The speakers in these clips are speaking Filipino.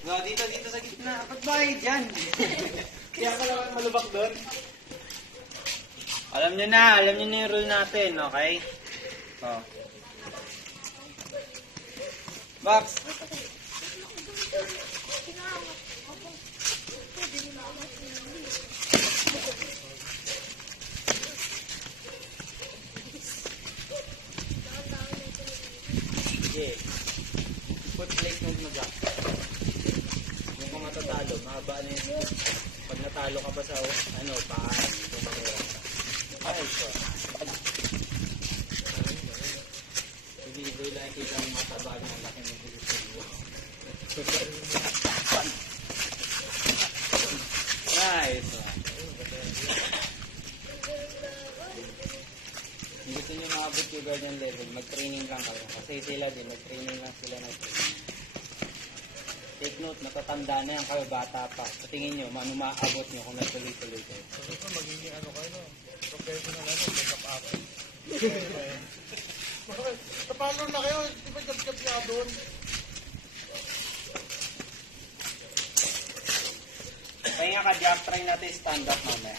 Dito sa gitna. Ba't ba kayo dyan? Kaya ka naman malubak doon. Alam nyo na yung rule natin, okay? Oh. Box! Sige. Put placement mo dyan. Kung matatalo, mahaba na yun. Pag natalo ka pa sa, paas, kung mahirap ka. Ay, so. Hindi doon lang kita ang matabag ng laki ng bilis. Nice. Kung gusto nyo maabot yung guardian level, mag-training lang kayo. Kasi sila din, mag-training lang sila ng training. Take note, natatanda na yan kayo, bata pa. Sa tingin nyo, maabot nyo kung nagtuloy-tuloy kayo. Ito, magiging professional make-up artist. Kapalo na kayo, di ba jab-jab nga doon? Pahinga ka, Jack, try natin stand up mamaya.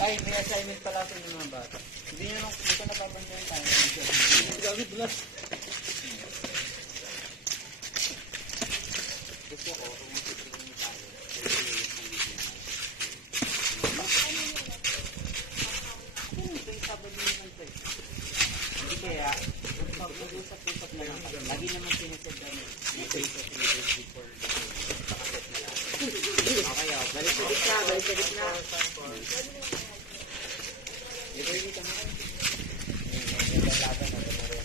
Ay, may assignment pala sa inyo mga bata. Hindi ko napapansin tayo. Gamit lang. Gusto ko, kung masitigin tayo, ako ito yung sabado naman ito eh. Hindi kaya, pag-usap-usap na lang. Lagi naman sinisip namin. May 3 days before nakaset na lang. Okay, balik sa gitna. Ito yung ito mo. Yung laban na ito mo rin.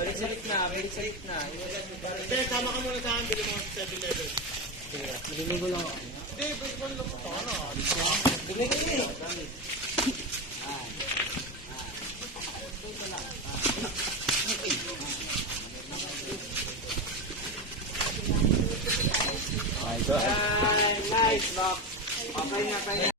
Balik sa gitna. Hindi, sama ka muna sa akin, bili mo 7-Eleven. Nililigo lang ako. Hindi, baseball lang ito. Ano? Bigay ka eh. Nice, Box. Okay na.